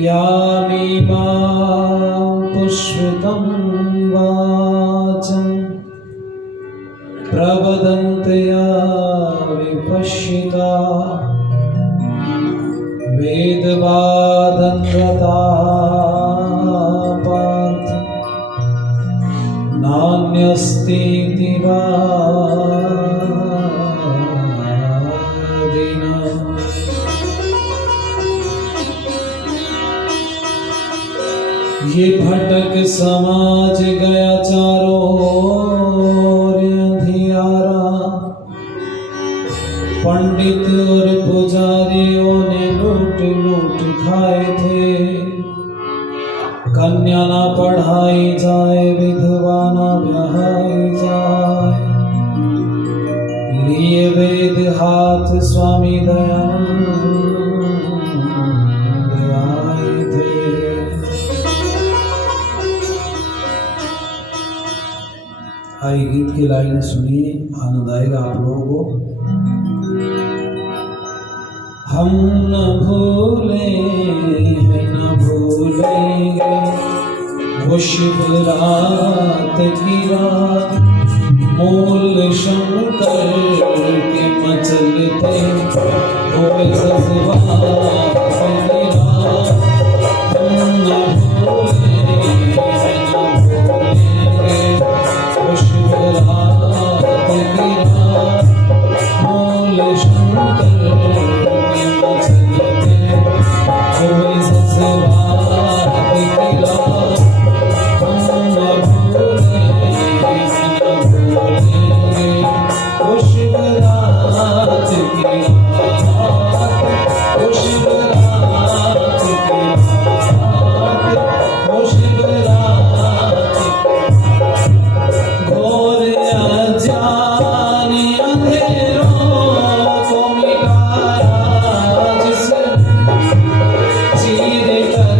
यामिमां पुष्पितं वाचं प्रवदन्त्या विपश्यिता वेदवादन्रता पार्थ नान्यस्तीति वादिनः। ये भटक समाज गया चारों ओर अंधियारा, पंडित और पुजारियों ने लूट लूट खाए थे। कन्या ना पढ़ाई जाए, विधवा ना ब्याहाई जाए, लिए वेद हाथ स्वामी दयानंद आए थे। आइए गीत की लाइन सुनिए, आनंद आएगा आप लोगों को। हम न भूले हैं न भूलेंगे वो शिवरात की रात, मूल शंकर के मचलते हुए जज्बात की रात। हम न भूले हैं न भूलेंगे वो शिवरात की रात, मूल शंकर चीर कर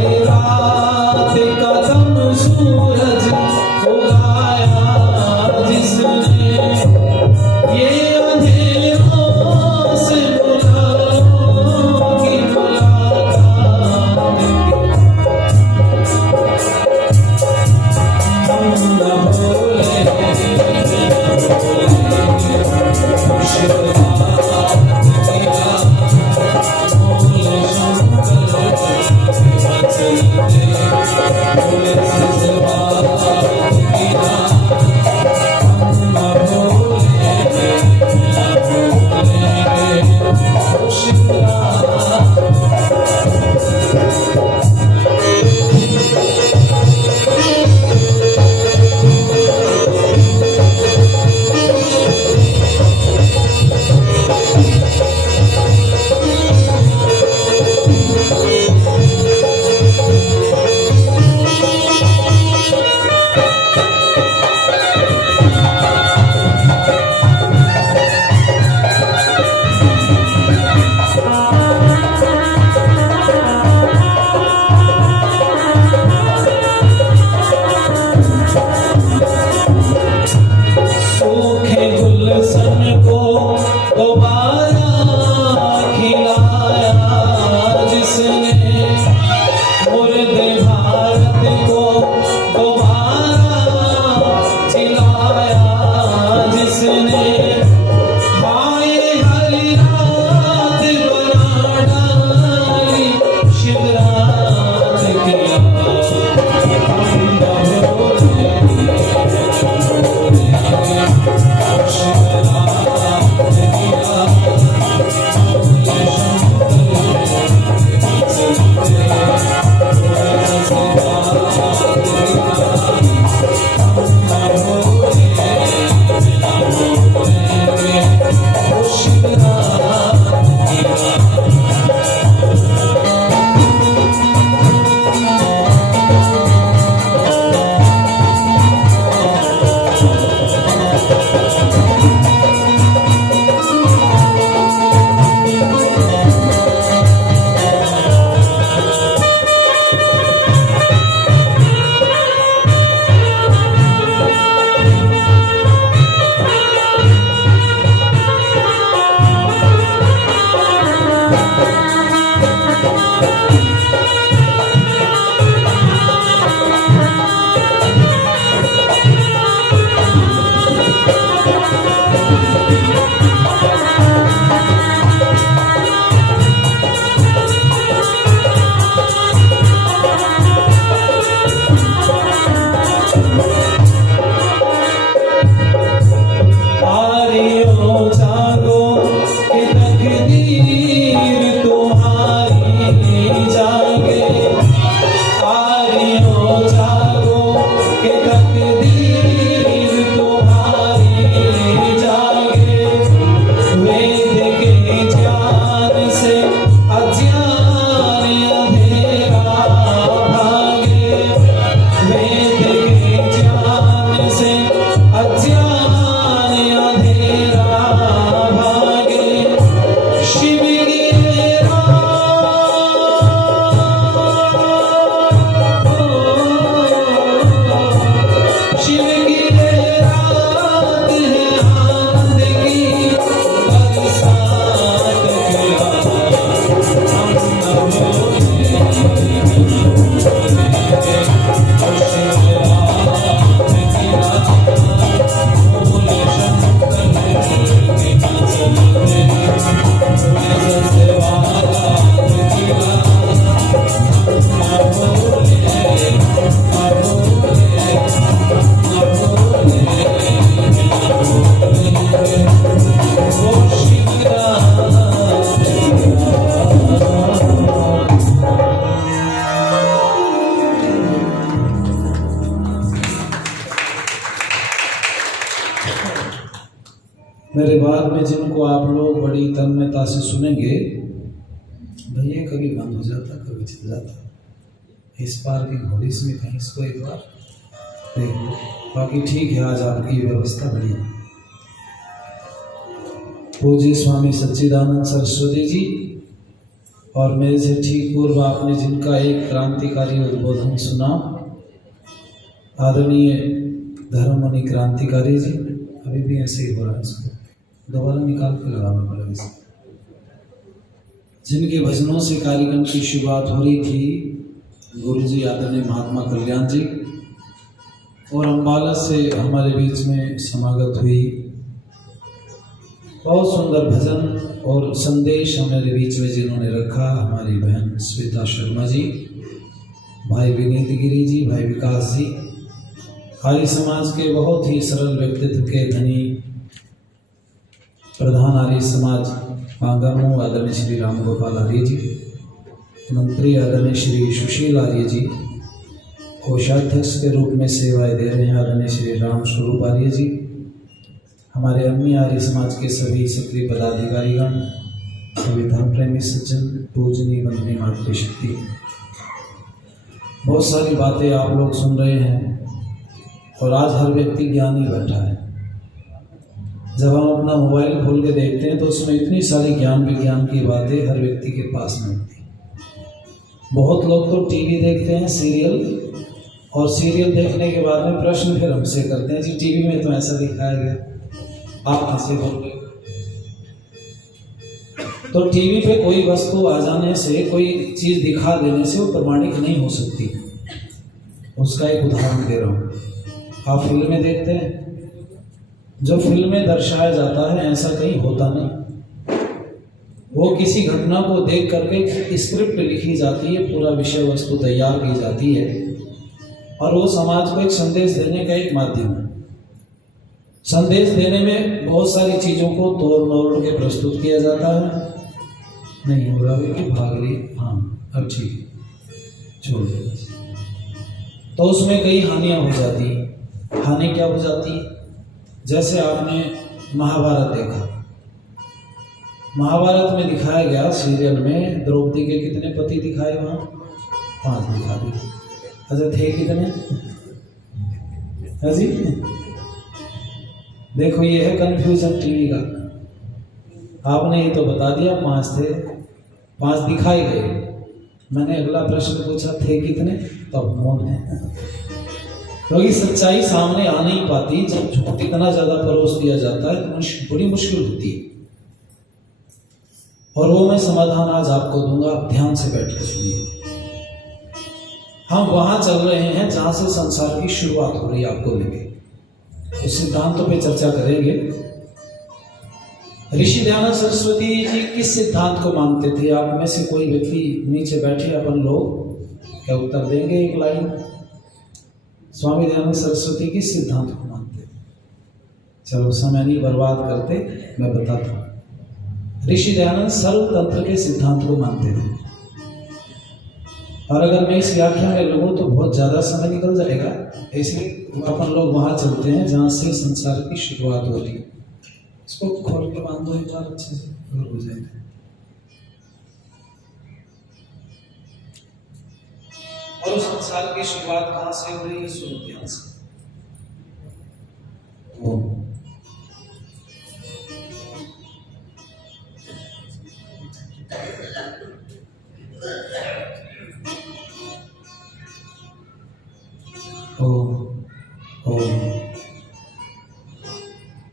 मेरे बाद में जिनको आप लोग बड़ी तन्मयता से सुनेंगे, भैया कभी बंद हो जाता कभी चल जाता, इस पार की घोड़ी में कहीं इसको एक बार देख लो। बाकी ठीक है, आज आपकी व्यवस्था बढ़िया। पूज्य स्वामी सच्चिदानंद सरस्वती जी और मेरे से ठीक पूर्व आपने जिनका एक क्रांतिकारी उद्बोधन सुना, आदरणीय धर्ममुनि क्रांतिकारी जी, अभी भी ऐसे ही हो रहा है, इसको दोबारा निकाल के लगाना पड़ेगा इसको। जिनके भजनों से कार्यक्रम की शुरुआत हो रही थी, गुरु जी आदरणीय महात्मा कल्याण जी, और अम्बाला से हमारे बीच में समागत हुई। बहुत सुंदर भजन और संदेश हमारे बीच में जिन्होंने रखा, हमारी बहन श्वेता शर्मा जी, भाई विनीत गिरी जी, भाई विकास जी, आर्य समाज के बहुत ही सरल व्यक्तित्व के धनी प्रधान आर्य समाज पांगरमू आदरणीय श्री राम गोपाल आर्य जी, मंत्री आदरणीय श्री सुशील आर्य जी, कोषाध्यक्ष के रूप में सेवाएं दे रहे हैं आदरणीय श्री राम स्वरूप आर्य जी, हमारे अन्य आर्य समाज के सभी सक्रिय पदाधिकारीगण, सभी धर्म प्रेमी सज्जन, पूजनीय वंदनीय मातृशक्ति। बहुत सारी बातें आप लोग सुन रहे हैं और आज हर व्यक्ति ज्ञानी बैठा है। जब हम अपना मोबाइल खोल के देखते हैं तो उसमें इतनी सारी ज्ञान विज्ञान की बातें हर व्यक्ति के पास में होती हैं। बहुत लोग तो टीवी देखते हैं सीरियल, और सीरियल देखने के बाद में प्रश्न फिर हमसे करते हैं, जी टीवी में तो ऐसा दिखाया गया, आप कैसे बोल रहे हो। तो टीवी पे कोई वस्तु आ जाने से, कोई चीज दिखा देने से वो प्रमाणिक नहीं हो सकती। उसका एक उदाहरण दे रहा हूँ। आप फिल्में देखते हैं, जो फिल्में दर्शाया जाता है ऐसा कहीं होता नहीं। वो किसी घटना को देख करके स्क्रिप्ट लिखी जाती है, पूरा विषय वस्तु तैयार की जाती है, और वो समाज को एक संदेश देने का एक माध्यम है। संदेश देने में बहुत सारी चीज़ों को तोड़ मरोड़ के प्रस्तुत किया जाता है। नहीं हो रहा कि भाग रही, हाँ अब ठीक है, छोड़ दो। तो उसमें कई हानियां हो जाती हैं। हानि क्या हो जाती है? जैसे आपने महाभारत देखा, महाभारत में दिखाया गया सीरियल में, द्रौपदी के कितने पति दिखाए वहाँ? 5 दिखा दिए। अच्छा थे कितने? हाँ जी, देखो ये है कंफ्यूजन टीवी का। आपने ये तो बता दिया 5 थे, 5 दिखाए गए। मैंने अगला प्रश्न पूछा थे कितने, तब मौन है, क्योंकि सच्चाई सामने आ नहीं पाती। जब झूठ इतना ज्यादा परोस दिया जाता है तो बड़ी मुश्किल होती है। और वो मैं समाधान आज आपको दूंगा, आप ध्यान से बैठ कर सुनिए। हम वहां चल रहे हैं जहां से संसार की शुरुआत हो रही है, आपको लेके उस सिद्धांतों पे चर्चा करेंगे। ऋषि दयानंद सरस्वती जी किस सिद्धांत को मानते थे? आप में से कोई व्यक्ति नीचे बैठे अपन लोग क्या उत्तर देंगे? एक लाइन। स्वामी दयानंद सरस्वती किस सिद्धांत को मानते थे? चलो समय नहीं बर्बाद करते, मैं बताता हूँ। ऋषि दयानंद सर्वतंत्र के सिद्धांत को मानते थे। और अगर मैं इस व्याख्या में लगूं तो बहुत ज्यादा समय निकल जाएगा, इसलिए अपन लोग वहां चलते हैं जहां से संसार की शुरुआत हो रही है। इसको खोल के बांध दो एक बार अच्छे से, अगर हो जाएगा। और उस संसार की शुरुआत कहां से हो रही है? सुनो ध्यान से।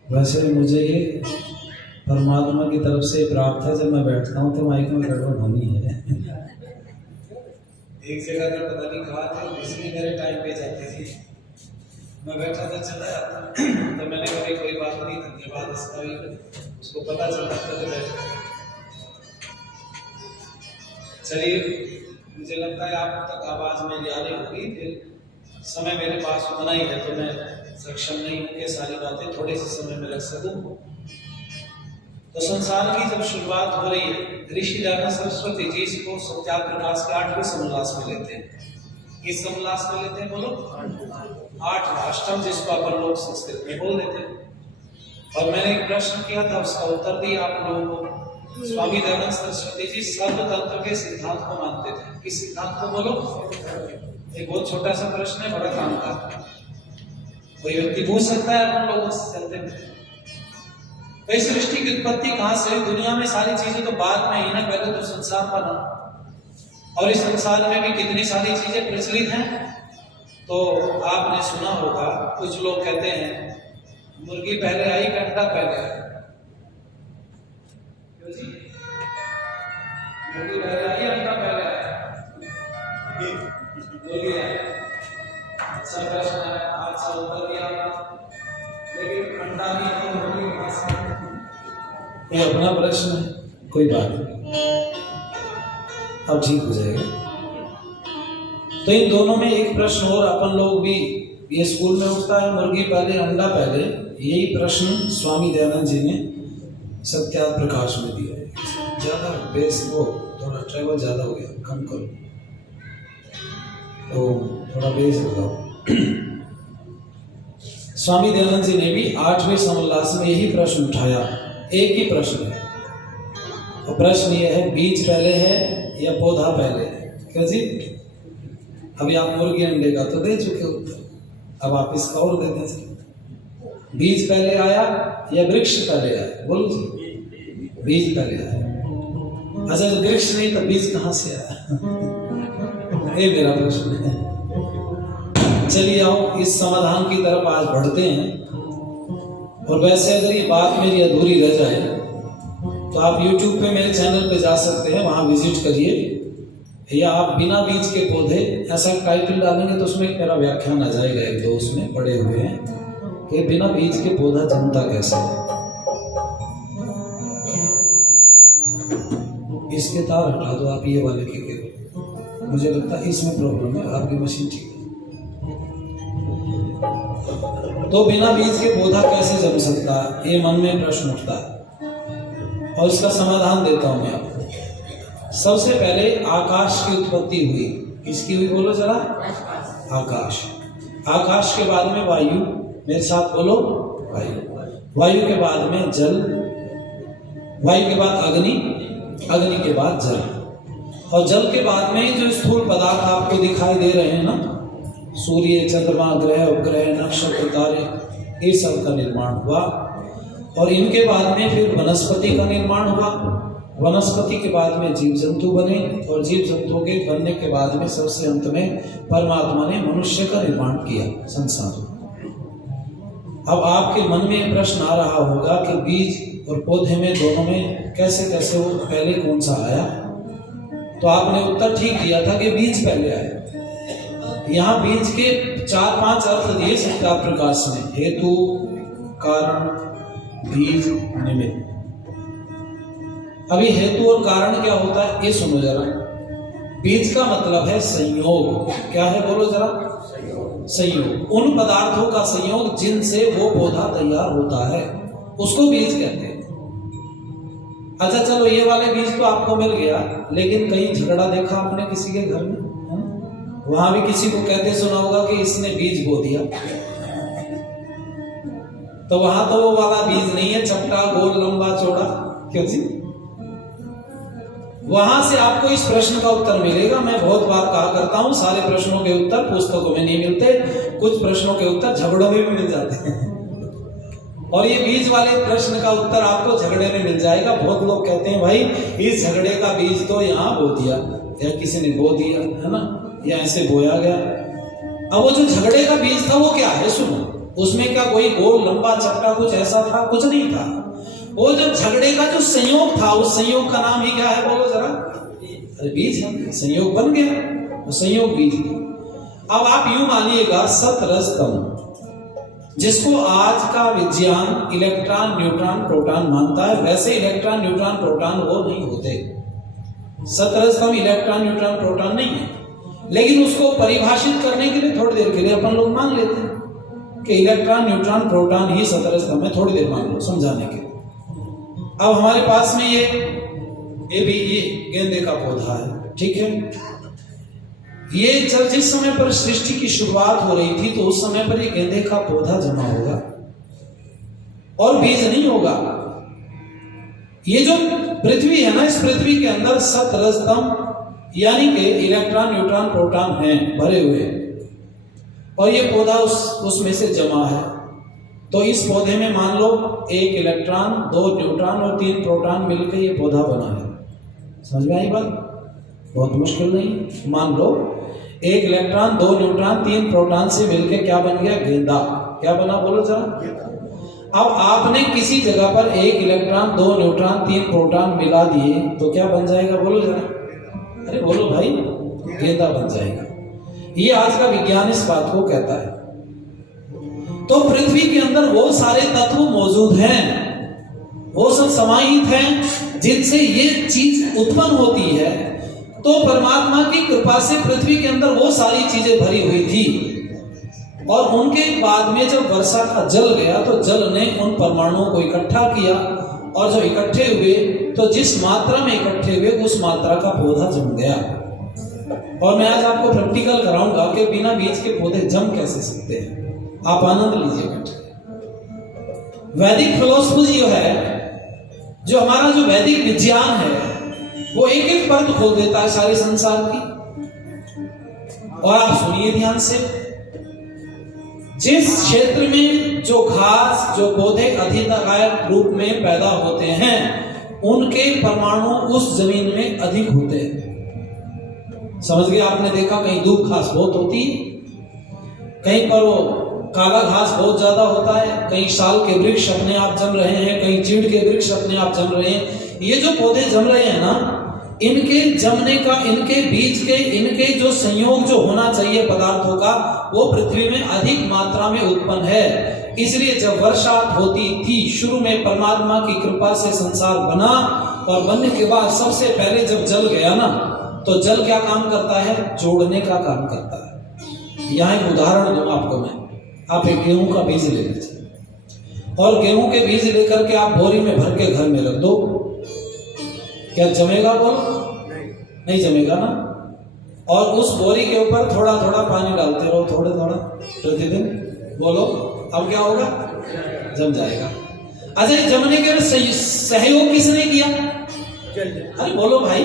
वैसे मुझे ये परमात्मा की तरफ से प्राप्त है, जब मैं बैठता हूँ तो माइक में गड़बड़ होनी है। एक जगह का पता नहीं कहा था, इसलिए मेरे टाइम पे जाती थी, मैं बैठा था चला जाता, तो मैंने कहा कोई बात नहीं, धन्यवाद इसका भी, उसको पता चलता था तो बैठ। चलिए, मुझे लगता है आप तक आवाज मेरी आ रही होगी। फिर समय मेरे पास उतना ही है तो मैं सक्षम नहीं हूं कि सारी बातें थोड़े से समय में रख सकूं। तो संसार की जब शुरुआत हो रही है, ऋषि दयानंद सरस्वती जी इसको सत्याग प्रकाश के 8वें समोल्लास में लेते हैं। किस समोल्लास में लेते हैं बोलो? 8वां, अष्टम जिसको अपन लोग संस्कृत में बोल देते हैं। और मैंने एक प्रश्न किया था, उसका उत्तर दिया आप लोगों को। स्वामी दयानंद सरस्वती जी सर्व तंत्र के सिद्धांत को मानते थे। किस सिद्धांत को बोलो? एक बहुत छोटा सा प्रश्न है, बड़ा काम का। कोई व्यक्ति पूछ सकता है अपन लोगों से चलते में, भाई सृष्टि की उत्पत्ति कहां से? दुनिया में सारी चीजें तो बाद में ही ना, पहले तो संसार बना। और इस संसार में भी कितनी सारी चीजें प्रचलित हैं। तो आपने सुना होगा, कुछ लोग कहते हैं मुर्गी पहले आई कि अंडा पहले आई? क्यों जी? मुर्गी पहले आई, अंडा पहले आया? बोलिए। अच्छा प्रश्न है, आज से उत्तर दिया, लेकिन अंडा भी तो मुर्गी के पास है। ये अपना प्रश्न है, कोई बात नहीं, अब ठीक हो जाएगा। तो इन दोनों में एक प्रश्न और अपन लोग भी, ये स्कूल में उठता है, मुर्गी पहले अंडा पहले, यही प्रश्न स्वामी दयानंद जी ने सत्यार्थ प्रकाश में दिया है। ज्यादा बेस वो थोड़ा ट्रैवल ज्यादा हो गया, कम करो तो थोड़ा बेस लगाओ। स्वामी दयानंद जी ने भी 8वें समोल्लास में यही प्रश्न उठाया, एक ही प्रश्न है। और प्रश्न यह है, बीज पहले है या पौधा पहले है? क्यों जी? अभी आप मुर्गी अंडे का तो दे चुके उत्तर, अब आप इसका और दे दें। बीज पहले आया या वृक्ष पहले आया? बोलो जी। बीज पहले आया। अच्छा, जब वृक्ष नहीं तो बीज कहां से आया? ये मेरा प्रश्न है। चलिए आओ इस समाधान की तरफ आज बढ़ते हैं। और वैसे अगर ये बात मेरी अधूरी रह जाए तो आप YouTube पे मेरे चैनल पे जा सकते हैं, वहां विजिट करिए, या आप बिना बीज के पौधे ऐसा टाइटल डालेंगे तो उसमें मेरा व्याख्यान आ जाएगा, एक दो उसमें पड़े हुए हैं कि बिना बीज के पौधा जमता कैसे है। इसके तार हटा दो आप, ये वाले के मुझे लगता है इसमें प्रॉब्लम है, आपकी मशीन ठीक है। तो बिना बीज के पौधा कैसे जम सकता है, ये मन में प्रश्न उठता है और इसका समाधान देता हूं मैं आपको। सबसे पहले आकाश की उत्पत्ति हुई। किसकी हुई बोलो जरा? आकाश। आकाश के बाद में वायु, मेरे साथ बोलो वायु। वायु के बाद में जल, वायु के बाद अग्नि, अग्नि के बाद जल, और जल के बाद में जो स्थूल पदार्थ आपको दिखाई दे रहे हैं ना, सूर्य, चंद्रमा, ग्रह, उपग्रह, नक्षत्र, तारे, ये सब का निर्माण हुआ। और इनके बाद में फिर वनस्पति का निर्माण हुआ। वनस्पति के बाद में जीव जंतु बने, और जीव जंतुओं के बनने के बाद में सबसे अंत में परमात्मा ने मनुष्य का निर्माण किया, संसार। अब आपके मन में प्रश्न आ रहा होगा कि बीज और पौधे में, दोनों में कैसे कैसे वो पहले कौन सा आया? तो आपने उत्तर ठीक दिया था कि बीज पहले आया। यहाँ बीज के 4-5 अर्थ दिए सत्यार्थ प्रकाश ने, हेतु, कारण, बीज, निमित्त। अभी हेतु और कारण क्या होता है ये सुनो जरा। बीज का मतलब है संयोग। क्या है बोलो जरा? संयोग। उन पदार्थों का संयोग जिनसे वो पौधा तैयार होता है, उसको बीज कहते हैं। अच्छा चलो, ये वाले बीज तो आपको मिल गया, लेकिन कहीं झगड़ा देखा आपने किसी के घर में? वहां भी किसी को कहते सुना होगा कि इसने बीज बो दिया। तो वहां तो वो वाला बीज नहीं है, चपटा, गोल, लंबा, चौड़ा। क्यों जी? वहां से आपको इस प्रश्न का उत्तर मिलेगा। मैं बहुत बार कहा करता हूं, सारे प्रश्नों के उत्तर पुस्तकों में नहीं मिलते, कुछ प्रश्नों के उत्तर झगड़ों में भी मिल जाते हैं। और ये बीज वाले प्रश्न का उत्तर आपको झगड़े में मिल जाएगा। बहुत लोग कहते हैं भाई इस झगड़े का बीज तो यहाँ बो दिया, या किसी ने बो दिया है ना, या ऐसे बोया गया। अब वो जो झगड़े का बीज था वो क्या है सुनो, उसमें क्या कोई गोल, लंबा, चपटा कुछ ऐसा था? कुछ नहीं था। वो जो झगड़े का जो संयोग था, उस संयोग का नाम ही क्या है बोलो जरा? अरे बीज है। संयोग बन गया, वो संयोग बीज। अब आप यूं मानिएगा, सत, रज, तम, जिसको आज का विज्ञान इलेक्ट्रॉन, न्यूट्रॉन, प्रोटॉन मानता है, वैसे इलेक्ट्रॉन, न्यूट्रॉन, प्रोटॉन वो नहीं होते। सत, रज, तम इलेक्ट्रॉन, न्यूट्रॉन, प्रोटॉन नहीं है। लेकिन उसको परिभाषित करने के लिए थोड़ी देर के लिए अपन लोग मान लेते हैं कि इलेक्ट्रॉन, न्यूट्रॉन, प्रोटॉन ही सत, रज, तम है। थोड़ी देर मान लो समझाने के लिए। अब हमारे पास में ये गेंदे का पौधा है, ठीक है। ये जब जिस समय पर सृष्टि की शुरुआत हो रही थी, तो उस समय पर ये गेंदे का पौधा जमा होगा। और बीज नहीं होगा। ये जो पृथ्वी है ना, इस पृथ्वी के अंदर सत रज तम यानी कि इलेक्ट्रॉन न्यूट्रॉन प्रोटॉन हैं भरे हुए, और ये पौधा उसमें से जमा है। तो इस पौधे में मान लो 1 इलेक्ट्रॉन 2 न्यूट्रॉन और 3 प्रोटॉन मिलकर ये पौधा बना है। समझ में आई बात? बहुत मुश्किल नहीं। मान लो 1 इलेक्ट्रॉन 2 न्यूट्रॉन 3 प्रोटॉन से मिलकर क्या बन गया? गेंदा। क्या बना बोलो जरा। अब आपने किसी जगह पर 1 इलेक्ट्रॉन 2 न्यूट्रॉन 3 प्रोटॉन मिला दिए तो क्या बन जाएगा बोलो जरा। अरे बोलो भाई, गेंदा बन जाएगा। ये आज का विज्ञान इस बात को कहता है। तो पृथ्वी के अंदर वो सारे तत्व मौजूद हैं, वो सब समाहित हैं जिनसे ये चीज उत्पन्न होती है। तो परमात्मा की कृपा से पृथ्वी के अंदर वो सारी चीजें भरी हुई थी, और उनके बाद में जब वर्षा का जल गया तो जल ने उन परमाणुओं को इकट्ठा किया, और जो इकट्ठे हुए तो जिस मात्रा में इकट्ठे हुए उस मात्रा का पौधा जम गया। और मैं आज आपको प्रैक्टिकल कराऊंगा कि बिना बीज के पौधे जम कैसे सकते हैं। आप आनंद लीजिएगा। वैदिक फिलॉसफी जो है, जो हमारा जो वैदिक विज्ञान है, वो एक एक परत खोल देता है सारे संसार की। और आप सुनिए ध्यान से, जिस क्षेत्र में जो घास जो पौधे अधिकायक रूप में पैदा होते हैं उनके परमाणु उस जमीन में अधिक होते हैं। समझ गए? आपने देखा कहीं दूब घास बहुत होती है, कहीं पर वो काला घास बहुत ज्यादा होता है, कहीं साल के वृक्ष अपने आप जम रहे हैं, कहीं चीड़ के वृक्ष अपने आप जम रहे हैं। ये जो पौधे जम रहे हैं ना, इनके जमने का, इनके बीज के, इनके जो संयोग जो होना चाहिए पदार्थों का, वो पृथ्वी में अधिक मात्रा में उत्पन्न है। इसलिए जब वर्षा होती थी शुरू में, परमात्मा की कृपा से संसार बना, और बनने के बाद सबसे पहले जब जल गया ना, तो जल क्या काम करता है? जोड़ने का काम करता है। यहाँ एक उदाहरण दूं आपको मैं। आप एक गेहूं का बीज ले लीजिए, और गेहूं के बीज लेकर के आप बोरी में भर के घर में रख दो, क्या जमेगा? बोलो नहीं जमेगा ना। और उस बोरी के ऊपर थोड़ा थोड़ा पानी डालते रहो, थोड़ा थोड़ा प्रतिदिन। बोलो अब क्या होगा? जम जाएगा। अच्छा, जमने के लिए सहयोग किसने किया? अरे बोलो भाई,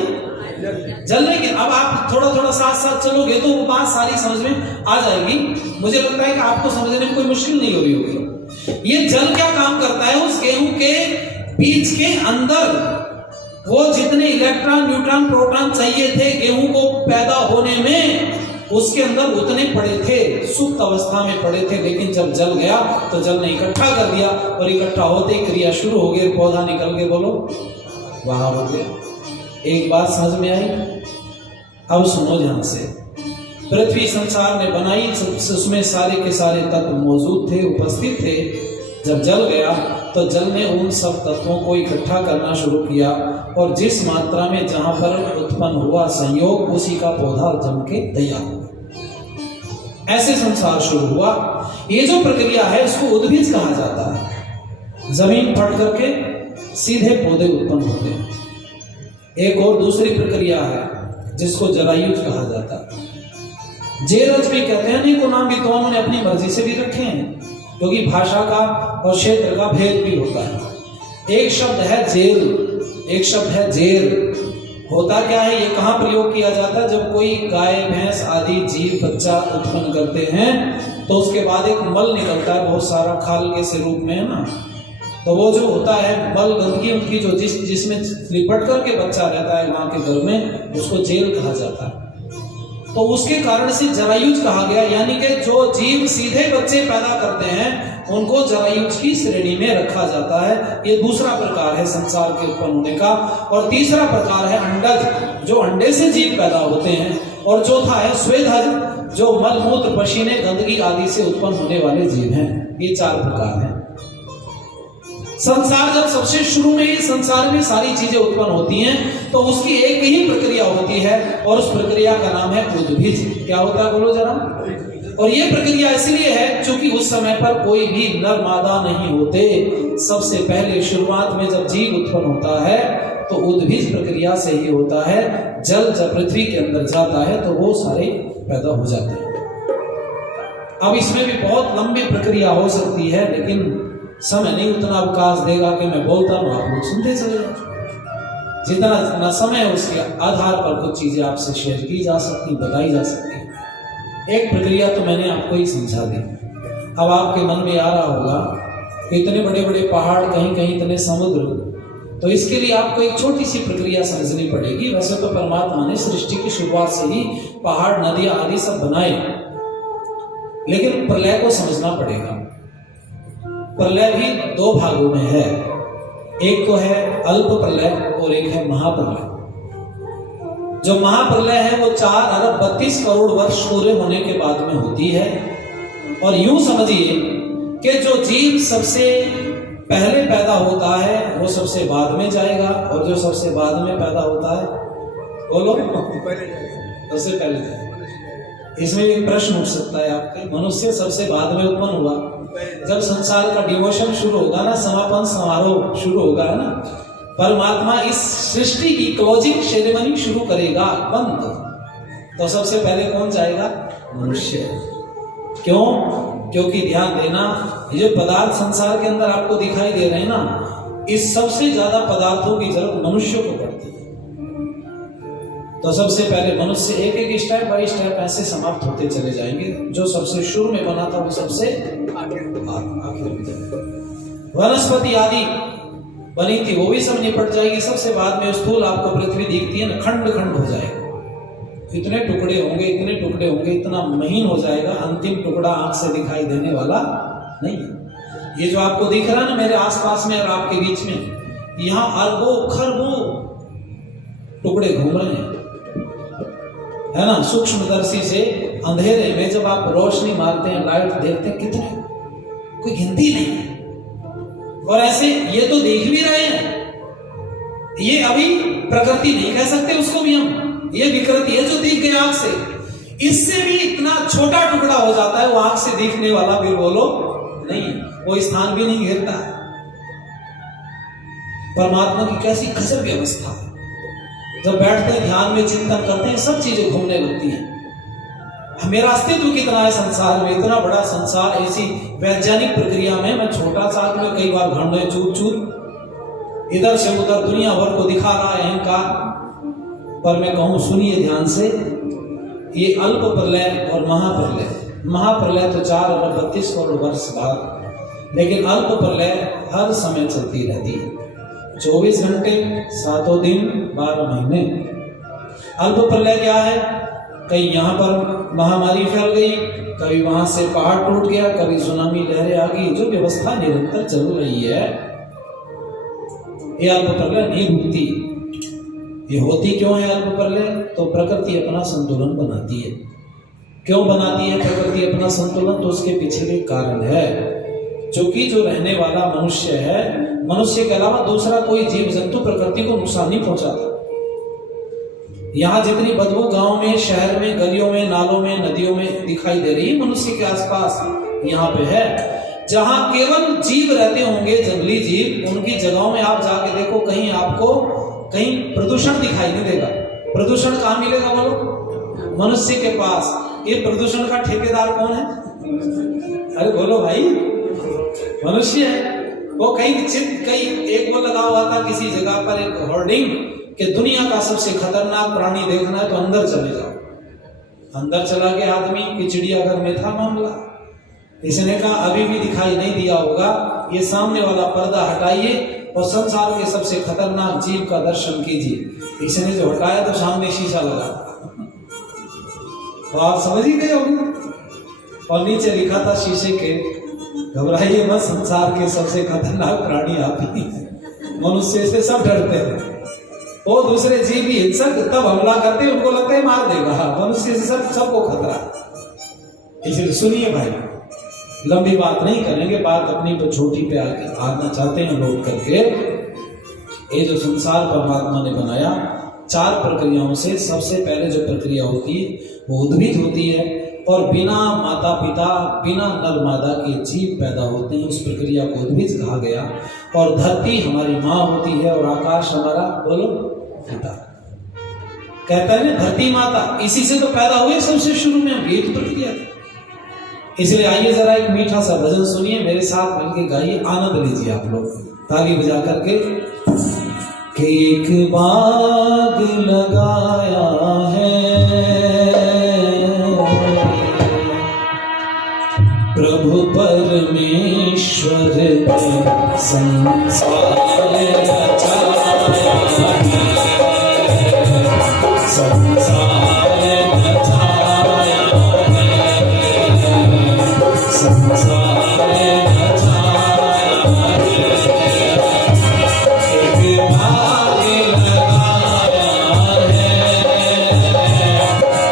जलने के। अब आप थोड़ा थोड़ा साथ साथ चलोगे तो वो बात सारी समझ में आ जाएगी। मुझे लगता है कि आपको समझने में कोई मुश्किल नहीं हो रही होगी। ये जल क्या काम करता है? उस गेहूं के बीज के अंदर वो जितने इलेक्ट्रॉन न्यूट्रॉन प्रोटॉन चाहिए थे गेहूं को पैदा होने में, उसके अंदर उतने पड़े थे, सुप्त अवस्था में पड़े थे। लेकिन जब जल गया तो जल ने इकट्ठा कर दिया, और इकट्ठा होते ही क्रिया शुरू हो गई, पौधा निकल के बोलो वहां हो गया। एक बात समझ में आई? अब सुनो ध्यान से। पृथ्वी संसार ने बनाई, उसमें सारे के सारे तत्व मौजूद थे, उपस्थित थे। जब जल गया तो जल ने उन सब तत्वों को इकट्ठा करना शुरू किया, और जिस मात्रा में जहां पर उत्पन्न हुआ संयोग, उसी का पौधा जम के तैयार हुआ। ऐसे संसार शुरू हुआ। ये जो प्रक्रिया है इसको उद्भिज कहा जाता है। जमीन फट करके सीधे पौधे उत्पन्न होते हैं। एक और दूसरी प्रक्रिया है जिसको जरायुज कहा जाता है। जेरज भी कहते हैं, नहीं को नाम भी तो उन्होंने अपनी मर्जी से भी रखे हैं, क्योंकि भाषा का और क्षेत्र का भेद भी होता है। एक शब्द है जेल, एक शब्द है जेर। होता क्या है? ये कहाँ प्रयोग किया जाता है? जब कोई गाय भैंस आदि जीव बच्चा उत्पन्न करते हैं तो उसके बाद एक मल निकलता है बहुत सारा, खाल के से रूप में, है ना। तो वो जो होता है मल, गंदगी उनकी जो जिसमें लिपट करके बच्चा रहता है मां के गर्भ में, उसको जेल कहा जाता है। तो उसके कारण से जरायुज कहा गया, यानी कि जो जीव सीधे बच्चे पैदा करते हैं उनको जरायुज की श्रेणी में रखा जाता है। ये दूसरा प्रकार है संसार के उत्पन्न होने का। और तीसरा प्रकार है अंडज, जो अंडे से जीव पैदा होते हैं। और चौथा है स्वेदज, जो मल मूत्र पसीने गंदगी आदि से उत्पन्न होने वाले जीव हैं। ये 4 प्रकार हैं। संसार जब सबसे शुरू में ही संसार में सारी चीजें उत्पन्न होती हैं तो उसकी एक ही प्रक्रिया होती है, और उस प्रक्रिया का नाम है उद्भिज। क्या होता है बोलो जरा। और ये प्रक्रिया इसलिए है क्योंकि उस समय पर कोई भी नर मादा नहीं होते। सबसे पहले शुरुआत में जब जीव उत्पन्न होता है तो उद्भिज प्रक्रिया से ही होता है। जल जब पृथ्वी के अंदर जाता है तो वो सारे पैदा हो जाते हैं। अब इसमें भी बहुत लंबी प्रक्रिया हो सकती है, लेकिन समय नहीं उतना अवकाश देगा कि मैं बोलता हूँ आप लोग सुनते चले जाओ। जितना समय है उसके आधार पर कुछ चीजें आपसे शेयर की जा सकती, बताई जा सकती। एक प्रक्रिया तो मैंने आपको ही समझा दी। अब आपके मन में आ रहा होगा कि इतने बड़े बड़े पहाड़, कहीं कहीं इतने समुद्र, तो इसके लिए आपको एक छोटी सी प्रक्रिया समझनी पड़ेगी। वैसे तो परमात्मा ने सृष्टि की शुरुआत से ही पहाड़, नदियां आदि सब बनाए, लेकिन प्रलय को समझना पड़ेगा। प्रलय भी दो भागों में है, एक तो है अल्प प्रलय और एक है महाप्रलय। जो महाप्रलय है वो 4 अरब 32 करोड़ वर्ष पूरे होने के बाद में होती है। और यूं समझिए कि जो जीव सबसे पहले पैदा होता है वो सबसे बाद में जाएगा, और जो सबसे बाद में पैदा होता है बोलो सबसे पहले जाएगा। इसमें एक प्रश्न उठ सकता है आपके, मनुष्य सबसे बाद में उत्पन्न हुआ। जब संसार का डिवोशन शुरू होगा ना, समापन समारोह शुरू होगा ना, परमात्मा इस सृष्टि की क्लोजिंग सेरेमनी शुरू करेगा, बंद, तो सबसे पहले कौन जाएगा? मनुष्य। क्यों? क्योंकि ध्यान देना, ये पदार्थ संसार के अंदर आपको दिखाई दे रहे हैं ना, इस सबसे ज्यादा पदार्थों की जरूरत मनुष्य को पड़ती है। तो सबसे पहले मनुष्य एक एक स्टेप बाय स्टेप ऐसे समाप्त होते चले जाएंगे। जो सबसे शुरू में बना था वो सबसे आखिर में जाएगा। वनस्पति आदि बनी थी वो भी सब निपट जाएगी। सबसे बाद में स्थूल आपको पृथ्वी दिखती है ना, खंड खंड हो जाएगा, इतने टुकड़े होंगे, इतने टुकड़े होंगे, इतना महीन हो जाएगा, अंतिम टुकड़ा आंख से दिखाई देने वाला नहीं है। ये जो आपको दिख रहा है ना मेरे आसपास में और आपके बीच में, यहाँ अरबों खरबों टुकड़े घूम रहे हैं, है ना। सूक्ष्मदर्शी से अंधेरे में जब आप रोशनी मारते हैं, लाइट देखते हैं, कितने, कोई गिनती नहीं है। और ऐसे ये तो देख भी रहे हैं, ये अभी प्रकृति नहीं कह सकते उसको भी हम, ये विकृति है जो दिख गया आंख से। इससे भी इतना छोटा टुकड़ा हो जाता है, वो आंख से दिखने वाला भी बोलो नहीं, वो स्थान भी नहीं घेरता है। परमात्मा की कैसी गजब की अवस्था है। जब बैठते हैं, ध्यान में चिंतन करते हैं, सब चीजें घूमने लगती हैं। मेरा अस्तित्व कितना है संसार में, इतना बड़ा संसार, ऐसी वैज्ञानिक प्रक्रिया में मैं छोटा सा में कई बार घंटे चूर चूर इधर से उधर दुनिया भर को दिखा रहा है अहंकार। पर मैं कहूं सुनिए ध्यान से, ये अल्प प्रलय और महाप्रलय, महाप्रलय तो 4 अरब 32 करोड़ वर्ष बाद, लेकिन अल्प प्रलय हर समय चलती रहती है, 24 घंटे 7 दिन 12 महीने। अल्प प्रलय क्या है? कहीं यहाँ पर महामारी फैल गई, कभी वहां से पहाड़ टूट गया, कभी सुनामी लहरें आ गई, जो व्यवस्था निरंतर चल रही है, ये अल्प प्रलय नहीं रुकती। ये होती क्यों है अल्प प्रलय? तो प्रकृति अपना संतुलन बनाती है। क्यों बनाती है प्रकृति अपना संतुलन? तो उसके पीछे भी कारण है। क्योंकि जो रहने वाला मनुष्य है, मनुष्य के अलावा दूसरा कोई जीव जंतु प्रकृति को नुकसान नहीं पहुंचाता। यहाँ जितनी बदबू गांव में, शहर में, गलियों में, नालों में, नदियों में दिखाई दे रही है, मनुष्य के आसपास यहाँ पे है। जहां केवल जीव रहते होंगे, जंगली जीव, उनकी जगहों में आप जाके देखो, कहीं आपको कहीं प्रदूषण दिखाई नहीं देगा। प्रदूषण कहाँ मिलेगा बोलो? मनुष्य के पास। ये प्रदूषण का ठेकेदार कौन है? अरे बोलो भाई, मनुष्य है। वो कहीं एक वो लगा हुआ था किसी जगह पर, एक होर्डिंग कि दुनिया का सबसे खतरनाक प्राणी देखना है तो अंदर चले जाओ। अंदर चला गया आदमी कि चिड़ियाघर में था मामला। इसने कहा अभी भी दिखाई नहीं दिया होगा, ये सामने वाला पर्दा हटाइए और संसार के सबसे खतरनाक जीव का दर्शन कीजिए। इसने जो हटाया तो सामने शीशा लगा, तो आप समझ ही गए होंगे। और नीचे लिखा था शीशे के, घबराइए मत, संसार के सबसे खतरनाक प्राणी आप ही। मनुष्य से सब डरते हैं, वो दूसरे जीव भी हिंसक तब हमला करते हैं, उनको लगता है मार देगा। मनुष्य से सबको खतरा। इसलिए सुनिए भाई, लंबी बात नहीं करेंगे, बात अपनी पर छोटी पे आना चाहते हैं लौट करके। ये जो संसार परमात्मा ने बनाया 4 प्रक्रियाओं से, सबसे पहले जो प्रक्रिया होती है वो उद्भिज होती है, और बिना माता पिता, बिना नर मादा के जीव पैदा होते हैं, उस प्रक्रिया को उद्भिज कहा गया। और धरती हमारी माँ होती है और आकाश हमारा बोलो पिता। कहता है ना धरती माता, इसी से तो पैदा हुए सबसे शुरू में, ये तो प्रक्रिया थी। इसलिए आइए जरा एक मीठा सा भजन सुनिए, मेरे साथ मिलके गाइए, आनंद लीजिए आप लोग ताली बजा करके। कि एक बाग लगाया है प्रभु परमेश्वर ने, संसार रचाया है, संसार रचाया है, संसार रचाया है। एक बाग लगाया है,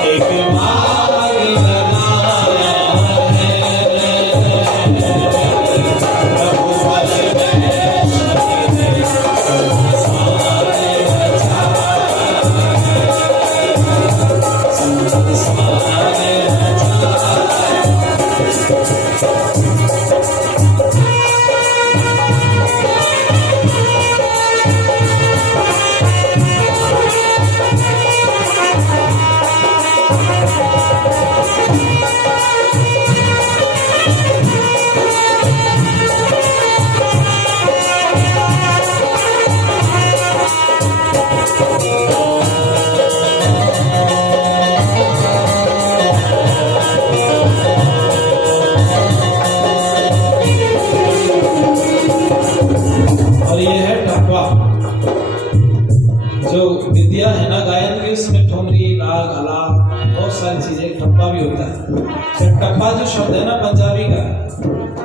एक बाग लगाया है प्रभु परमेश्वर ने, संसार रचाया है, संसार विद्या है ना गायन की, उसमें ठुमरी, राग, आलाप, बहुत सारी चीजें, टप्पा भी होता है। फिर टप्पा जो शब्द है ना पंजाबी का,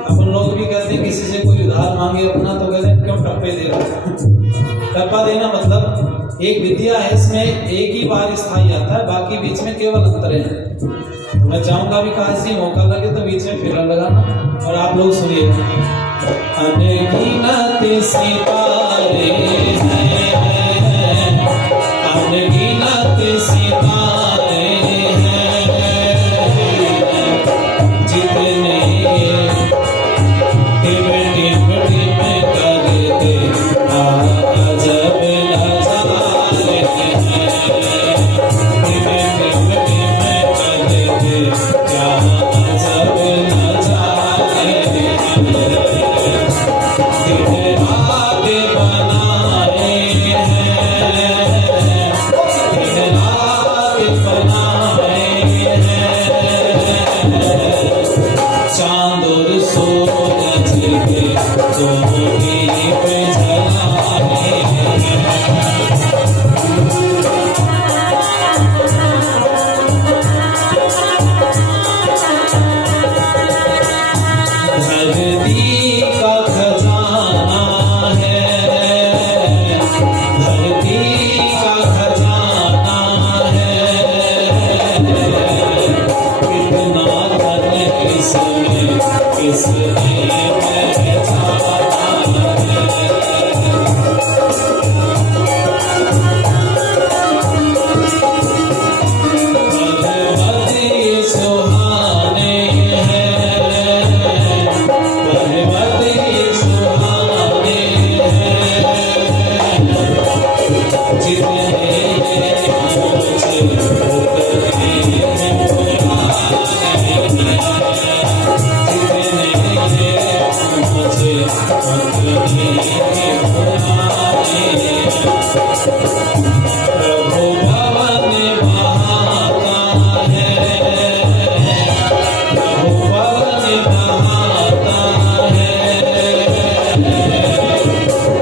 अपन लोग भी कहते हैं किसी से कोई उधार मांगे अपना तो कहते हैं क्यों टप्पे दे रहा। टप्पा देना मतलब एक विद्या है, इसमें एक ही बार स्थायी आता है, बाकी बीच में केवल अंतरे हैं। तो मैं चाहूंगा भी काशी मौका लगे तो बीच में फिर लगाना। और आप लोग सुनिए, अनगिनत सितारे हैं, अनगिनत सितारे हैं, जितने टिम टिम टिम करते अजब नजारे हैं, टिम टिम टिम करते क्या अजब नजारे हैं। दिन रात बनाए हैं, दिन रात बनाए हैं, चांद और सूरज के दो दीप जलाए हैं। धरती का खजाना है, धरती का खजाना है, कितना धन इसमें किसने पहचाना है। भगवती सुहाने हैं, भगवती सुहाने हैं, जितने मुझे उतने पुराने हैं, जितने मुझे उतने पुराने हैं। प्रभु भवन बहाता है, प्रभु भवन बहाता है,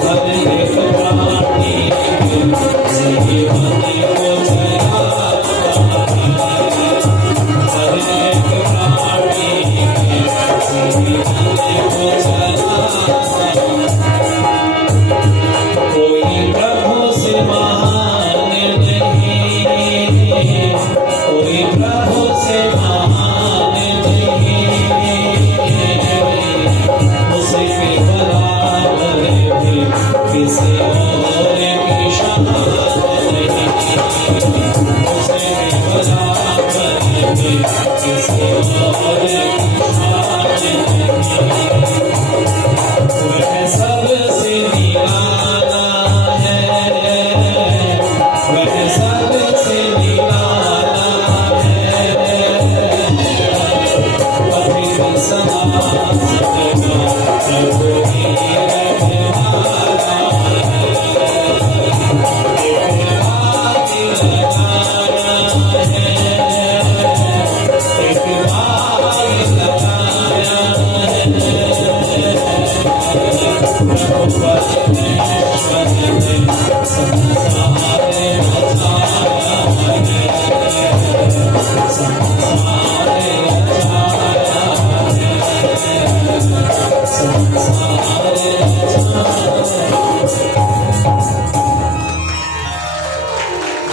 हर एक प्राणी के जीवन को जगाता है, हर एक प्राणी के जीवन को जगाता है। कोई प्रभु से महान नहीं, कोई प्रभु से महान नहीं, उसके बराबर भी किसी और की शान नहीं, उसके बराबर भी किसी और की शान नहीं। वह सबसे निराला है, वह सबसे निराला है,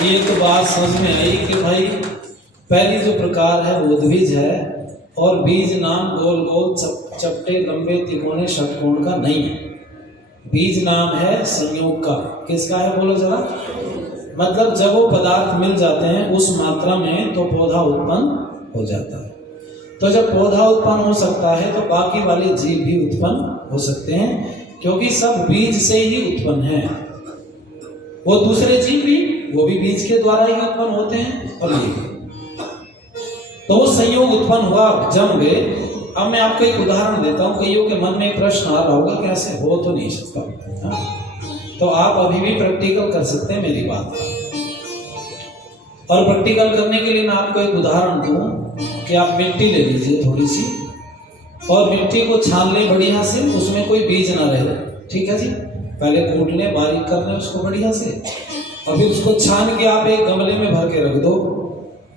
ये तो बात समझ में आई कि भाई पहली जो प्रकार है वो उद्बीज है, और बीज नाम गोल गोल चपटे लंबे तिकोने षटकोण का नहीं है। बीज नाम है संयोग का। किसका है बोलो जरा। मतलब जब वो पदार्थ मिल जाते हैं उस मात्रा में तो पौधा उत्पन्न हो जाता है। तो जब पौधा उत्पन्न हो सकता है तो बाकी वाले जीव भी उत्पन्न हो सकते हैं, क्योंकि सब बीज से ही उत्पन्न है। वो दूसरे जीव भी वो भी बीज के द्वारा ही उत्पन्न होते हैं, और ये तो वो संयोग उत्पन्न हुआ, जम गए। अब मैं आपको एक उदाहरण देता हूं। कईयों के मन में प्रश्न आ रहा होगा कि ऐसे हो तो नहीं सकता, तो आप अभी भी प्रैक्टिकल कर सकते हैं मेरी बात। और प्रैक्टिकल करने के लिए मैं आपको एक उदाहरण दूं कि आप मिट्टी ले लीजिए थोड़ी सी, और मिट्टी को छान लें बढ़िया से, उसमें कोई बीज ना रहे। ठीक है जी। पहले कूट लें, बारीक कर लें उसको बढ़िया से, और फिर उसको छान के आप एक गमले में भर के रख दो,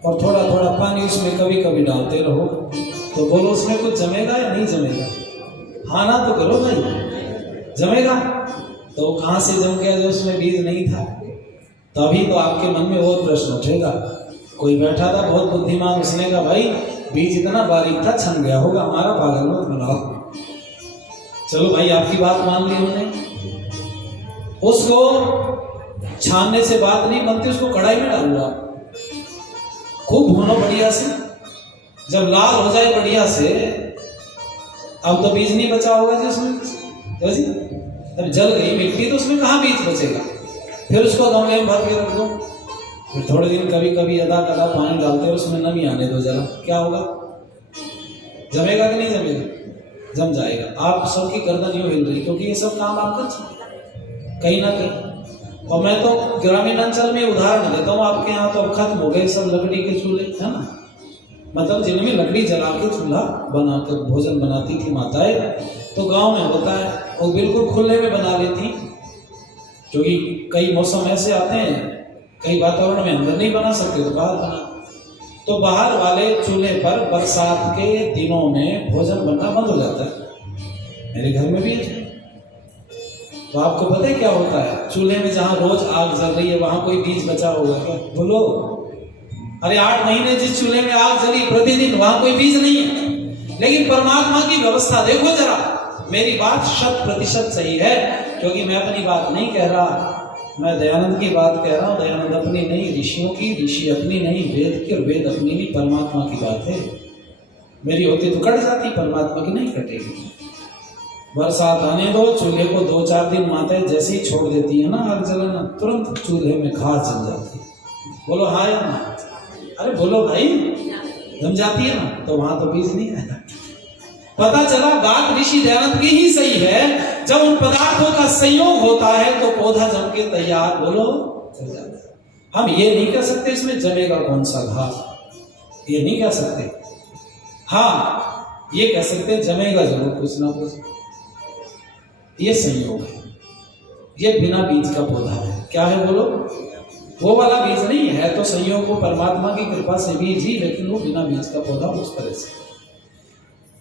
और थोड़ा थोड़ा पानी उसमें कभी कभी डालते रहो। तो बोलो उसमें कुछ जमेगा या नहीं जमेगा? हाँ ना तो करो भाई, जमेगा। तो कहाँ से जम गया जो उसमें बीज नहीं था? तभी तो आपके मन में वो प्रश्न उठेगा। कोई बैठा था बहुत बुद्धिमान, उसने कहा भाई बीज इतना बारीक था छन गया होगा, हमारा पागल मत बनाओ। चलो भाई आपकी बात मान ली उन्होंने, उसको छानने से बात नहीं बनती, उसको कढ़ाई में डालो आप, खूब भूनो बढ़िया से। जब लाल हो जाए बढ़िया से, अब तो बीज नहीं बचा होगा जी उसमें, तो जी जब जल गई मिट्टी तो उसमें कहाँ बीज बचेगा। फिर उसको गमले में भर के रख दो, फिर थोड़े दिन कभी कभी अदा कदा पानी डालते हैं, उसमें नमी आने दो जरा, क्या होगा? जमेगा कि नहीं जमेगा? जम जाएगा। आप सबकी गर्दन यूं हिल रही, क्योंकि ये सब काम आप कर सकते कहीं ना कहीं। और मैं तो ग्रामीण अंचल में उदाहरण देता हूँ, आपके यहाँ तो अब खत्म हो गए सब लकड़ी के चूल्हे, है ना। मतलब जिनमें लकड़ी जला के चूल्हा बनाकर भोजन बनाती थी माताएं, तो गांव में होता है वो बिल्कुल खुले में बना लेती, क्योंकि कई मौसम ऐसे आते हैं, कई वातावरण में अंदर नहीं बना सकते तो बाहर बना। तो बाहर वाले चूल्हे पर बरसात के दिनों में भोजन बनना बंद हो जाता है। मेरे घर में भी है। तो आपको पता है क्या होता है? चूल्हे में जहां रोज आग जल रही है वहां कोई बीज बचा होगा क्या? बोलो। अरे 8 महीने जिस चूल्हे में आग जली प्रतिदिन, वहां कोई बीज नहीं है। लेकिन परमात्मा की व्यवस्था देखो जरा। मेरी बात 100% सही है, क्योंकि मैं अपनी बात नहीं कह रहा, मैं दयानंद की बात कह रहा हूं। दयानंद अपनी नहीं, ऋषियों की, ऋषि अपनी नहीं, वेद की और वेद अपनी नहीं, परमात्मा की बात है। मेरी होती तो कट जाती, परमात्मा की नहीं कटेगी। बरसात आने दो, चूल्हे को 2-4 दिन माताएं जैसे ही छोड़ देती है ना आग जलाना, तुरंत चूल्हे में घास जम जाती है। बोलो हाँ या ना? अरे बोलो भाई, जम जाती है ना, तो वहां तो बीज नहीं है। पता चला बात ऋषि दयानंद की ही सही है। जब उन पदार्थों का संयोग होता है तो पौधा जम के तैयार, बोलो, हो जाता है। हम ये नहीं कह सकते इसमें जमेगा कौन सा घास, ये नहीं कह सकते। हाँ ये कह सकते जमेगा जरूर कुछ ना कुछ, ये संयोग है। ये बिना बीज का पौधा है। क्या है बोलो? वो वाला बीज नहीं है, तो संयोग को परमात्मा की कृपा से बीज ही, लेकिन वो बिना बीज का पौधा उस तरह से।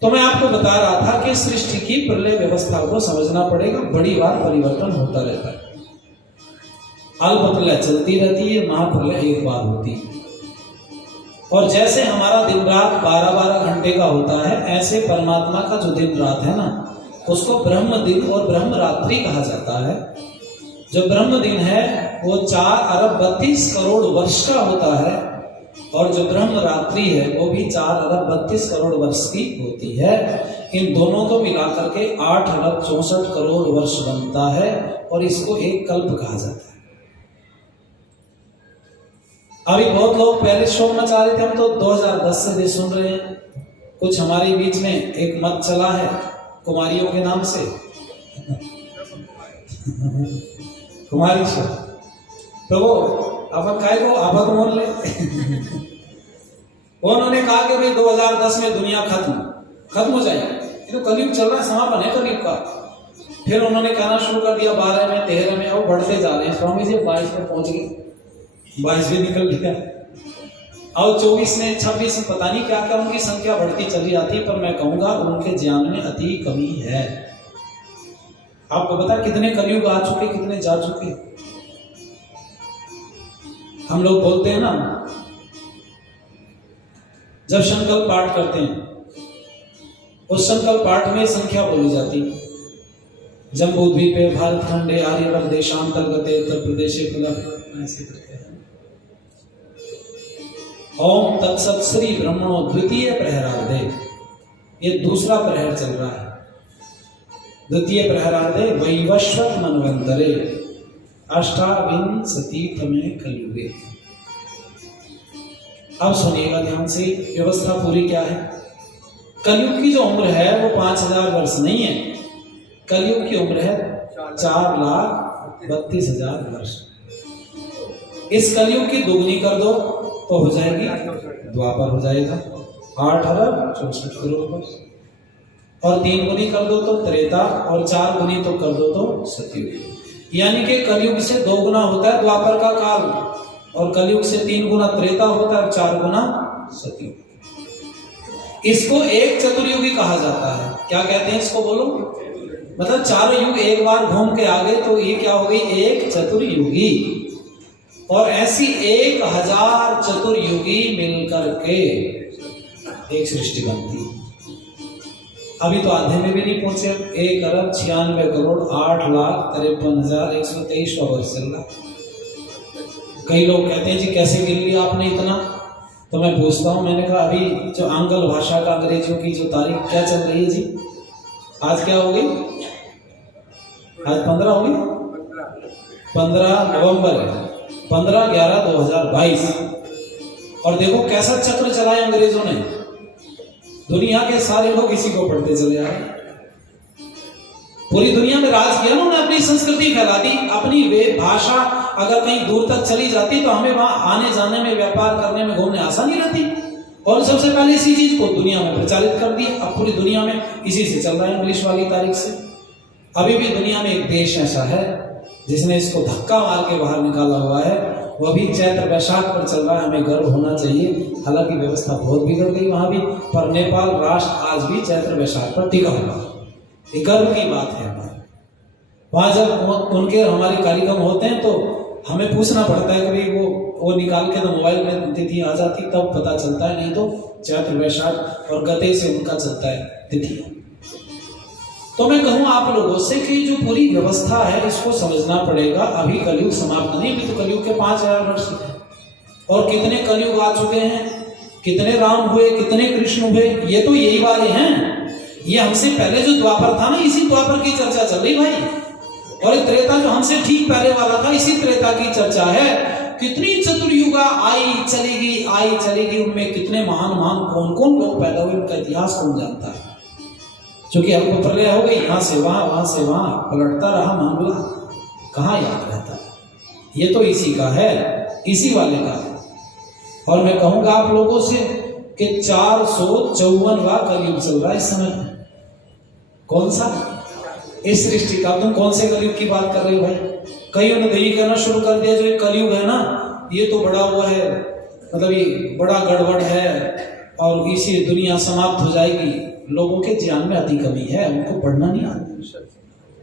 तो मैं आपको बता रहा था कि सृष्टि की प्रलय व्यवस्था को समझना पड़ेगा। बड़ी बार परिवर्तन होता रहता है। अल्प प्रलय चलती रहती है, महाप्रलय एक बार होती है। और जैसे हमारा दिन रात 12-12 घंटे का होता है, ऐसे परमात्मा का जो दिन रात है ना, उसको ब्रह्म दिन और ब्रह्म रात्रि कहा जाता है। जो ब्रह्म दिन है वो 4 अरब 32 करोड़ वर्ष का होता है, और जो ब्रह्म रात्रि है वो भी 4 अरब 32 करोड़ वर्ष की होती है। इन दोनों को मिलाकर के 8 अरब 64 करोड़ वर्ष बनता है, और इसको एक कल्प कहा जाता है। अभी बहुत लोग पहले शोर मचा रहे थे, हम तो 2010 से सुन रहे हैं, कुछ हमारे बीच में एक मत चला है कुमारियों के नाम से कुमारी शो, तो वो अपन काय को आपक मोल ले उन्होंने कहा कि भाई 2010 में दुनिया खत्म हो जाएगी, ये तो कलयुग चल रहा है, समापन है कलयुग का। फिर उन्होंने कहना शुरू कर दिया 12 में 13 में, अब बढ़ते जा रहे हैं। स्वामी जी 22 में पहुंच गए, 22 में निकल गया, और 24 में 26 में पता नहीं क्या क्या उनकी संख्या बढ़ती चली जाती है। पर मैं कहूंगा उनके ज्ञान में अति कमी है। आपको पता कितने कलयुग आ चुके, कितने जा चुके। हम लोग बोलते हैं ना, जब संकल्प पाठ करते हैं उस संकल्प पाठ में संख्या बोली जाती है। जम्बू द्वीपे भारत खंडे आर्यवर्त देशांतर्गते उत्तर प्रदेश ऐसे करते हैं। ओम तत्सत श्री ब्रह्मणो द्वितीय प्रहरार्धे, ये दूसरा प्रहर चल रहा है। द्वितीय प्रहरार्धे वैवस्वत मनवंतरे अष्टाविंशतितमे कलयुगे। अब सुनिएगा ध्यान से, व्यवस्था पूरी क्या है। कलयुग की जो उम्र है वो 5000 वर्ष नहीं है, कलयुग की उम्र है 4,32,000 वर्ष। इस कलयुग की दुगनी कर दो तो हो जाएगी द्वापर, हो जाएगा 8 अरब 64 करोड़ वर्ष, और 3 गुनी कर दो तो त्रेता, और 4 गुनी तो कर दो तो सतयुग। यानी कि कलयुग से 2 गुना होता है द्वापर का काल, और कलयुग से 3 गुना त्रेता होता है, 4 गुना सतयुग। इसको एक चतुर्युगी कहा जाता है। क्या कहते हैं इसको, बोलो? मतलब चारों युग एक बार घूम के आ गए तो ये क्या हो गई, एक चतुर्युगी। और ऐसी 1000 चतुर्युगी मिलकर के एक सृष्टि बनती। अभी तो आधे में भी नहीं पहुंचे, 1 अरब 96 करोड़ 8,53,123 वर्ष चल रहा। कई लोग कहते हैं जी कैसे गिन लिया आपने इतना, तो मैं पूछता हूं, मैंने कहा अभी जो आंग्ल भाषा का अंग्रेजियों की जो तारीख क्या चल रही है जी, आज क्या हो गई, आज 15 हो गई, 15 नवंबर है, 15/11/2022। और देखो कैसा चक्र चलाया अंग्रेजों ने, दुनिया के सारे लोग इसी को पढ़ते चले आ रहे, पूरी दुनिया में राज किया उन्होंने, अपनी संस्कृति फैला दी, अपनी वे भाषा अगर कहीं दूर तक चली जाती तो हमें वहां आने जाने में, व्यापार करने में, घूमने आसानी रहती। और सबसे पहले इसी चीज को दुनिया में प्रचारित कर दिया। अब पूरी दुनिया में इसी से चल रहा है, इंग्लिश वाली तारीख से। अभी भी दुनिया में एक देश ऐसा है जिसने इसको धक्का मार के बाहर निकाला हुआ है, वह भी चैत्र वैशाख पर चल रहा है। हमें गर्व होना चाहिए, हालांकि व्यवस्था बहुत बिगड़ गई वहां भी, पर नेपाल राष्ट्र आज भी चैत्र वैशाख पर टिका हुआ। ये गर्व की बात है हमारी। वहां जब उनके हमारे कार्यक्रम होते हैं तो हमें पूछना पड़ता है कि भाई वो निकाल के तो मोबाइल में तिथि आ जाती तब पता चलता है, नहीं तो चैत्र वैशाख और गते से उनका चलता है तिथि। तो मैं कहूं आप लोगों से कि जो पूरी व्यवस्था है इसको समझना पड़ेगा। अभी कलयुग समाप्त नहीं, अभी तो कलयुग के 5000 वर्ष है, और कितने कलयुग आ चुके हैं, कितने राम हुए, कितने कृष्ण हुए, ये तो यही वाले हैं। ये हमसे पहले जो द्वापर था ना, इसी द्वापर की चर्चा चल रही भाई। और त्रेता जो हमसे ठीक पहले वाला था, इसी त्रेता की चर्चा है। कितनी चतुर्युगा आई चलेगी, उनमें कितने महान कौन कौन लोग पैदा हुए, उनका इतिहास कौन जानता है। क्योंकि अल्प प्रलय हो गई, यहां से वहां पलटता रहा मामला, कहां याद रहता है। ये तो इसी का है, इसी वाले का है। और मैं कहूंगा आप लोगों से कि 454वां कलयुग चल रहा है इस समय। कौन सा? इस सृष्टि का। तुम कौन से कलयुग की बात कर रहे हो भाई? कईयों ने यही करना शुरू कर दिया, जो ये कलयुग है ना, ये तो बड़ा वो है, मतलब ये बड़ा गड़बड़ है और इसी दुनिया समाप्त हो जाएगी। लोगों के ज्ञान में अति कमी है, उनको पढ़ना नहीं आता,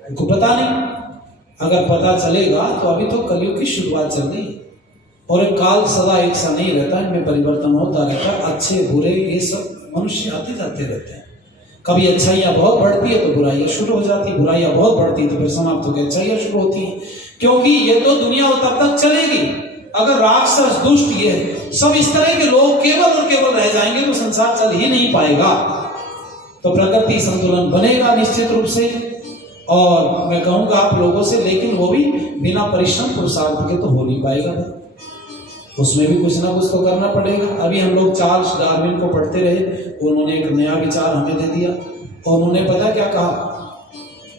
उनको पता नहीं। अगर पता चलेगा तो अभी तो कलयुग की शुरुआत चल रही है, और एक काल सदा एक सा नहीं रहता, इनमें परिवर्तन होता रहता है। अच्छे बुरे ये सब मनुष्य आते जाते रहते हैं। कभी अच्छाइयाँ बहुत बढ़ती है तो बुराइयाँ शुरू हो जाती है, बुराइयाँ बहुत बढ़ती है तो फिर समाप्त होकर अच्छाइयाँ शुरू होती हैं। क्योंकि ये तो दुनिया तब तक चलेगी अगर राक्षस दुष्ट ये सब इस तरह के लोग केवल और केवल रह जाएंगे तो संसार चल ही नहीं पाएगा। तो प्रकृति संतुलन बनेगा निश्चित रूप से। और मैं कहूंगा आप लोगों से, लेकिन वो भी बिना परिश्रम पुरुषार्थ के तो हो नहीं पाएगा। उसमें भी कुछ ना कुछ तो करना पड़ेगा। अभी हम लोग चार्ल्स डार्विन को पढ़ते रहे, उन्होंने एक नया विचार हमें दे दिया और उन्होंने पता क्या कहा,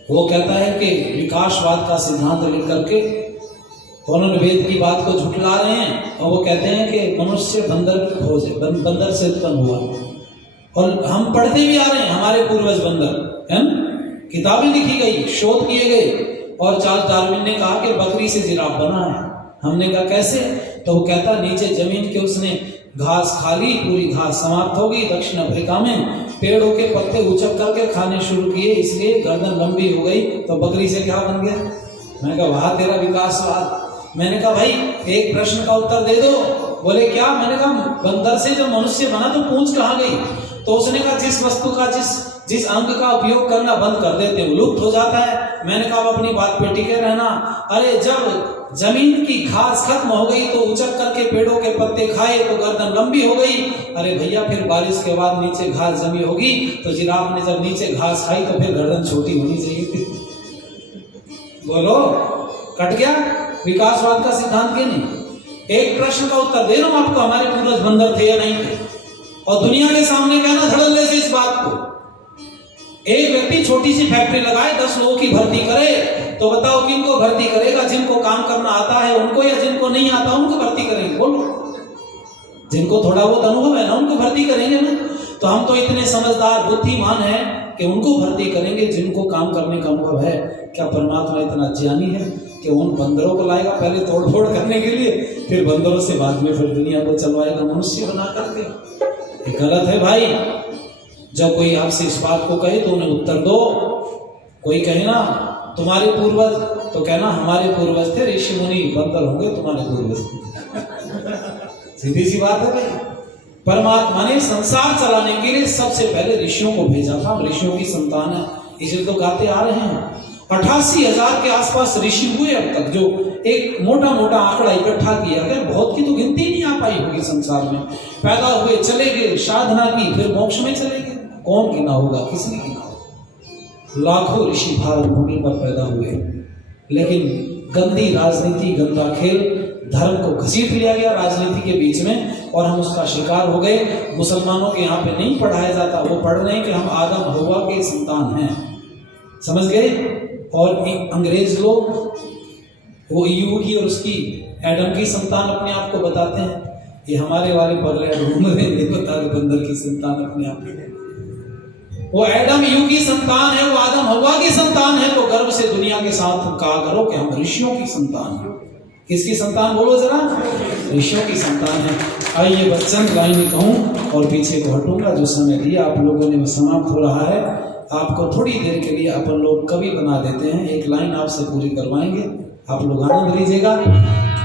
वो कहता है कि विकासवाद का सिद्धांत लिख करके उन्होंने वेद की बात को झुठला रहे हैं और वो कहते हैं कि मनुष्य बंदर की खोज है, बंदर से उत्पन्न हुआ। और हम पढ़ते भी आ रहे हैं, हमारे पूर्वज बंदर है ना, किताबें लिखी गई, शोध किए गए। और चार्ल्स डार्विन ने कहा कि बकरी से जिराफ बना है। हमने कहा कैसे, तो वो कहता नीचे जमीन के उसने घास खा ली, पूरी घास समाप्त हो गई। दक्षिण अफ्रीका में पेड़ों के पत्ते उचक करके खाने शुरू किए, इसलिए गर्दन लंबी हो गई, तो बकरी से क्या बन गया। मैंने कहा वाह तेरा विकासवाद। मैंने कहा भाई एक प्रश्न का उत्तर दे दो। बोले क्या। मैंने कहा बंदर से जब मनुष्य बना तो पूंछ कहाँ गई। तो उसने कहा जिस वस्तु का जिस अंग का उपयोग करना बंद कर देते हैं लुप्त हो जाता है। मैंने कहा अपनी बात पे टिके रहना। अरे जब जमीन की घास खत्म हो गई तो उचक करके पेड़ों के पत्ते खाए तो गर्दन लंबी हो गई। अरे भैया फिर बारिश के बाद नीचे घास जमी होगी, तो जिराफ ने जब नीचे घास खाई तो फिर गर्दन छोटी होनी चाहिए थी। बोलो कट गया विकासवाद का सिद्धांत के नहीं। एक प्रश्न का उत्तर दे रहा हूं आपको, हमारे पूर्वज बंदर थे या नहीं थे। और दुनिया के सामने कहना धड़ल्ले से इस बात को। एक व्यक्ति छोटी सी फैक्ट्री लगाए, 10 लोगों की भर्ती करे, तो बताओ किनको भर्ती करेगा। जिनको काम करना आता है उनको, या जिनको नहीं आता उनको भर्ती करेंगे। बोलो जिनको थोड़ा बहुत अनुभव है ना उनको भर्ती करेंगे ना। तो हम तो इतने समझदार बुद्धिमान हैं कि उनको भर्ती करेंगे जिनको काम करने का अनुभव है। क्या परमात्मा इतना ज्ञानी है कि उन बंदरों को लाएगा पहले तोड़ फोड़ करने के लिए, फिर बंदरों से बाद में फिर दुनिया को चलवाएगा मनुष्य बना करके। ये गलत है भाई। जब कोई आपसे इस बात को कहे तो उन्हें उत्तर दो। कोई कहे ना तुम्हारे पूर्वज, तो कहना हमारे पूर्वज थे ऋषि मुनि, बंदर होंगे तुम्हारे पूर्वज। सीधी सी बात है भाई। परमात्मा ने संसार चलाने के लिए सबसे पहले ऋषियों को भेजा था। हम ऋषियों की संतान है, इसलिए तो गाते आ रहे हैं। 88,000 के आसपास ऋषि हुए अब तक, जो एक मोटा मोटा आंकड़ा इकट्ठा किया गया। बहुत की तो गिनती नहीं आ पाई होगी संसार में। पैदा हुए, चले गए, साधना की, फिर मोक्ष में चले गए। कौन गिना होगा, किसने गिना होगा। लाखों ऋषि भारत भूमि पर पैदा हुए, लेकिन गंदी राजनीति, गंदा खेल, धर्म को घसीट लिया गया राजनीति के बीच में और हम उसका शिकार हो गए। मुसलमानों के यहाँ पे नहीं पढ़ाया जाता, वो पढ़ रहे हैं कि हम आदम हव्वा के संतान हैं, समझ गए। और अंग्रेज लोग वो ईव की और उसकी एडम की संतान अपने आप को बताते हैं। ये हमारे वाले पगले ढूंढ रहे नहीं बता दो बंदर की संतान अपने आप को। वो एडम ईव की संतान है, वो आदम हव्वा की संतान है। तो गर्व से दुनिया के साथ कहा करो कि हम ऋषियों की संतान हैं। किसकी संतान बोलो जरा, ऋषियों की संतान है। आइए बच्चन लाइन कहूं और पीछे को हटूंगा। जो समय दिया आप लोगों ने समाप्त हो रहा है। आपको थोड़ी देर के लिए अपन लोग कवि बना देते हैं, एक लाइन आपसे पूरी करवाएंगे, आप लोग आनंद लीजिएगा।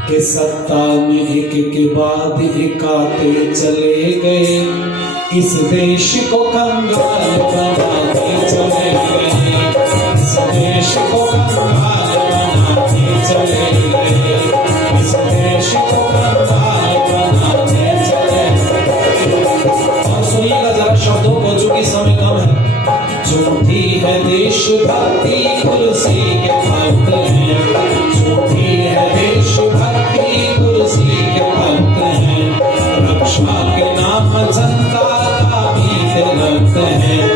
कि सत्ता में एक के बाद एक आते चले गए, इस देश को कंगाल बनाते चले गए, इस देश को कंगाल बनाते चले गए, इस देश को कंगाल बनाते चले गए। और सुनिएगा जरा शब्दों को, चूंकि समय कम है। झूठी है देशभक्ति कुर्सी के भक्त हैं, झूठी है देशभक्ति कुर्सी के भक्त हैं, रक्षा के नाम जनता का भी लगते हैं।